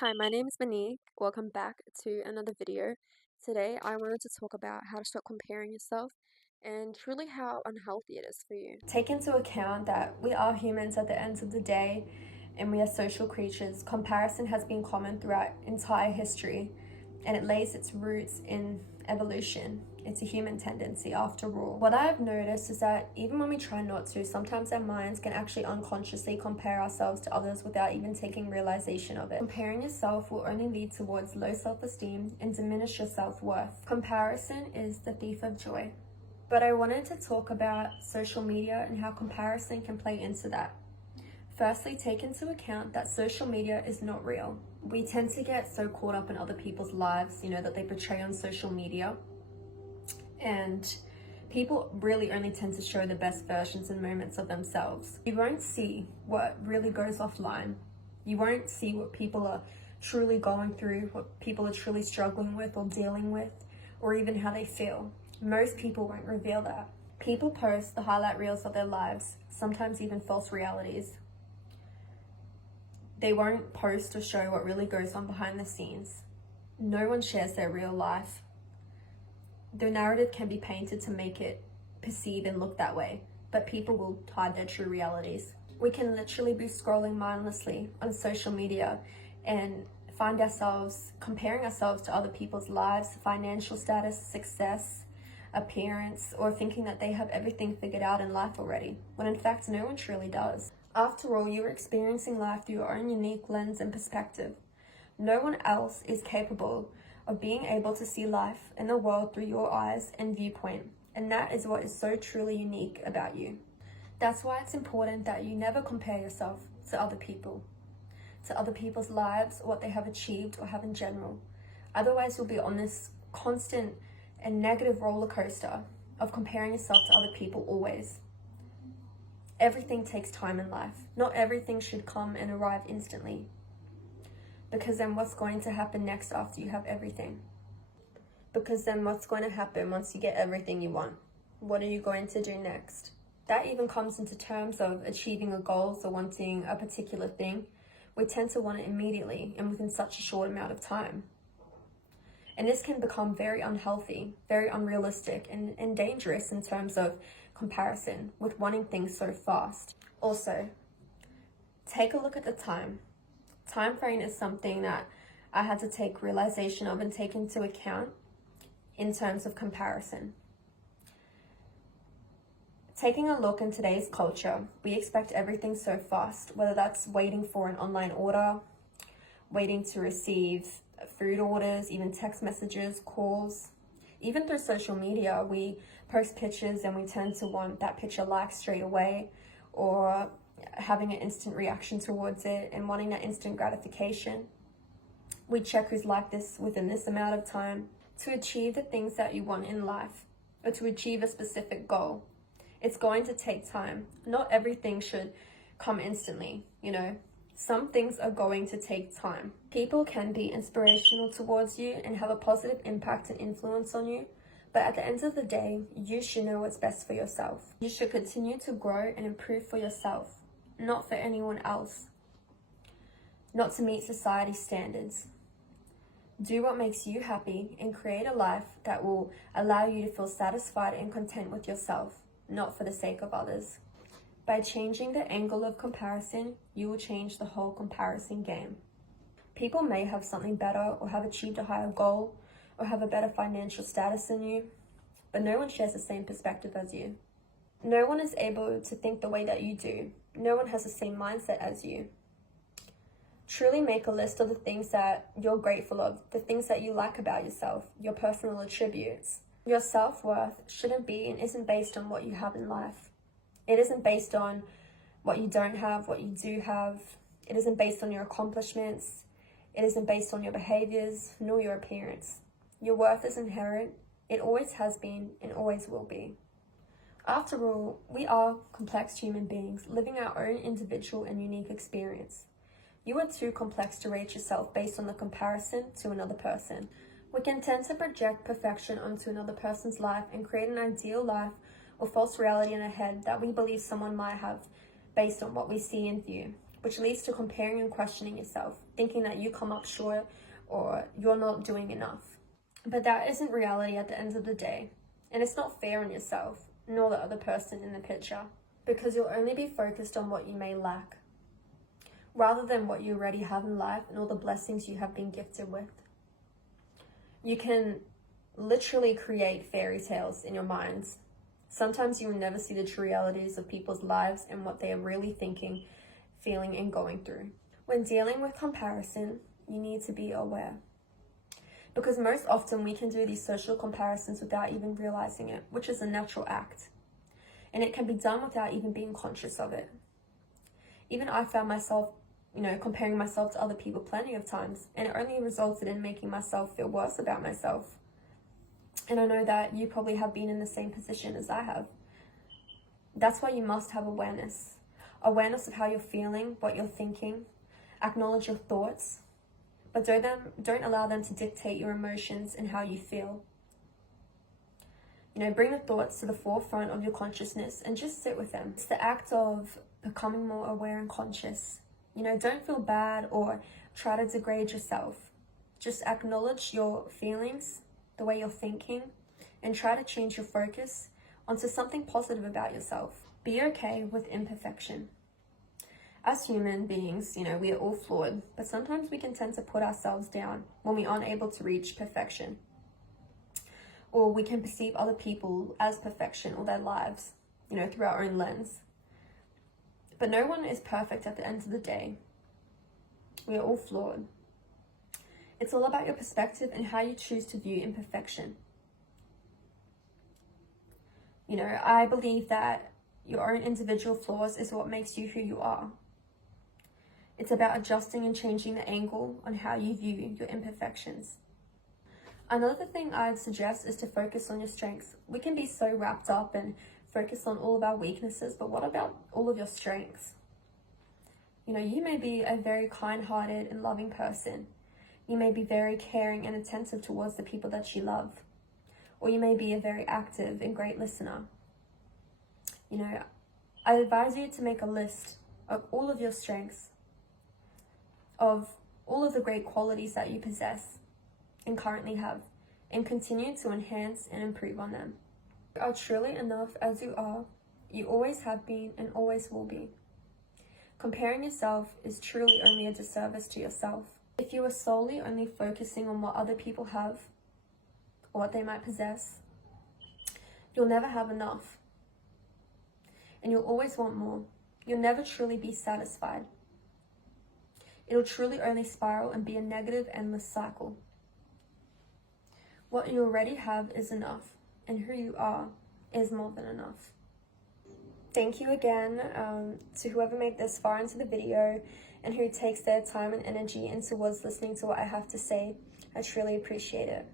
Hi, my name is Monique. Welcome back to another video. Today, I wanted to talk about how to stop comparing yourself and truly how unhealthy it is for you. Take into account that we are humans at the end of the day and we are social creatures. Comparison has been common throughout entire history and it lays its roots in evolution. It's a human tendency after all. What I've noticed is that even when we try not to, sometimes our minds can actually unconsciously compare ourselves to others without even taking realization of it. Comparing yourself will only lead towards low self-esteem and diminish your self-worth. Comparison is the thief of joy. But I wanted to talk about social media and how comparison can play into that. Firstly, take into account that social media is not real. We tend to get so caught up in other people's lives, that they portray on social media. And people really only tend to show the best versions and moments of themselves. You won't see what really goes offline. You won't see what people are truly going through, what people are truly struggling with or dealing with, or even how they feel. Most people won't reveal that. People post the highlight reels of their lives, sometimes even false realities. They won't post or show what really goes on behind the scenes. No one shares their real life. The narrative can be painted to make it perceive and look that way, but people will hide their true realities. We can literally be scrolling mindlessly on social media and find ourselves comparing ourselves to other people's lives, financial status, success, appearance, or thinking that they have everything figured out in life already, when in fact no one truly does. After all, you're experiencing life through your own unique lens and perspective. No one else is capable of being able to see life and the world through your eyes and viewpoint, and that is what is so truly unique about you. That's why it's important that you never compare yourself to other people, to other people's lives, what they have achieved or have in general. Otherwise, you'll be on this constant and negative roller coaster of comparing yourself to other people always. Everything takes time in life. Not everything should come and arrive instantly. Because then what's going to happen next after you have everything? Because then what's going to happen once you get everything you want? What are you going to do next? That even comes into terms of achieving a goal or wanting a particular thing. We tend to want it immediately and within such a short amount of time. And this can become very unhealthy, very unrealistic, and dangerous in terms of comparison with wanting things so fast. Also, take a look at the time. Time frame is something that I had to take realization of and take into account in terms of comparison. Taking a look in today's culture, we expect everything so fast, whether that's waiting for an online order, waiting to receive food orders, even text messages, calls. Even through social media, we post pictures and we tend to want that picture liked straight away, or having an instant reaction towards it and wanting that instant gratification. We check who's like this within this amount of time. To achieve the things that you want in life, or to achieve a specific goal, it's going to take time. Not everything should come instantly, Some things are going to take time. People can be inspirational towards you and have a positive impact and influence on you, but at the end of the day, you should know what's best for yourself. You should continue to grow and improve for yourself, not for anyone else, not to meet society's standards. Do what makes you happy and create a life that will allow you to feel satisfied and content with yourself, not for the sake of others. By changing the angle of comparison, you will change the whole comparison game. People may have something better or have achieved a higher goal or have a better financial status than you, but no one shares the same perspective as you. No one is able to think the way that you do. No one has the same mindset as you. Truly make a list of the things that you're grateful of, the things that you like about yourself, your personal attributes. Your self-worth shouldn't be and isn't based on what you have in life. It isn't based on what you don't have, what you do have. It isn't based on your accomplishments. It isn't based on your behaviors, nor your appearance. Your worth is inherent. It always has been and always will be. After all, we are complex human beings living our own individual and unique experience. You are too complex to rate yourself based on the comparison to another person. We can tend to project perfection onto another person's life and create an ideal life or false reality in our head that we believe someone might have based on what we see and view. which leads to comparing and questioning yourself, thinking that you come up short or you're not doing enough. But that isn't reality at the end of the day, and it's not fair on yourself, nor the other person in the picture, because you'll only be focused on what you may lack, rather than what you already have in life and all the blessings you have been gifted with. You can literally create fairy tales in your minds. Sometimes you will never see the true realities of people's lives and what they are really thinking, feeling, and going through. When dealing with comparison, you need to be aware. Because most often we can do these social comparisons without even realizing it, which is a natural act. And it can be done without even being conscious of it. Even I found myself, comparing myself to other people plenty of times, and it only resulted in making myself feel worse about myself. And I know that you probably have been in the same position as I have. That's why you must have awareness. Awareness of how you're feeling, what you're thinking. Acknowledge your thoughts, but don't allow them to dictate your emotions and how you feel. Bring the thoughts to the forefront of your consciousness and just sit with them. It's the act of becoming more aware and conscious. Don't feel bad or try to degrade yourself. Just acknowledge your feelings, the way you're thinking, and try to change your focus onto something positive about yourself. Be okay with imperfection. As human beings, we are all flawed, but sometimes we can tend to put ourselves down when we aren't able to reach perfection. Or we can perceive other people as perfection or their lives, through our own lens. But no one is perfect at the end of the day. We are all flawed. It's all about your perspective and how you choose to view imperfection. I believe that your own individual flaws is what makes you who you are. It's about adjusting and changing the angle on how you view your imperfections. Another thing I'd suggest is to focus on your strengths. We can be so wrapped up and focus on all of our weaknesses, but what about all of your strengths? You may be a very kind-hearted and loving person. You may be very caring and attentive towards the people that you love. Or you may be a very active and great listener. I advise you to make a list of all of your strengths, of all of the great qualities that you possess and currently have, and continue to enhance and improve on them. You are truly enough as you are. You always have been and always will be. Comparing yourself is truly only a disservice to yourself. If you are solely only focusing on what other people have or what they might possess, you'll never have enough. And you'll always want more. You'll never truly be satisfied. It'll truly only spiral and be a negative, endless cycle. What you already have is enough, and who you are is more than enough. Thank you again to whoever made this far into the video and who takes their time and energy in towards listening to what I have to say. I truly appreciate it.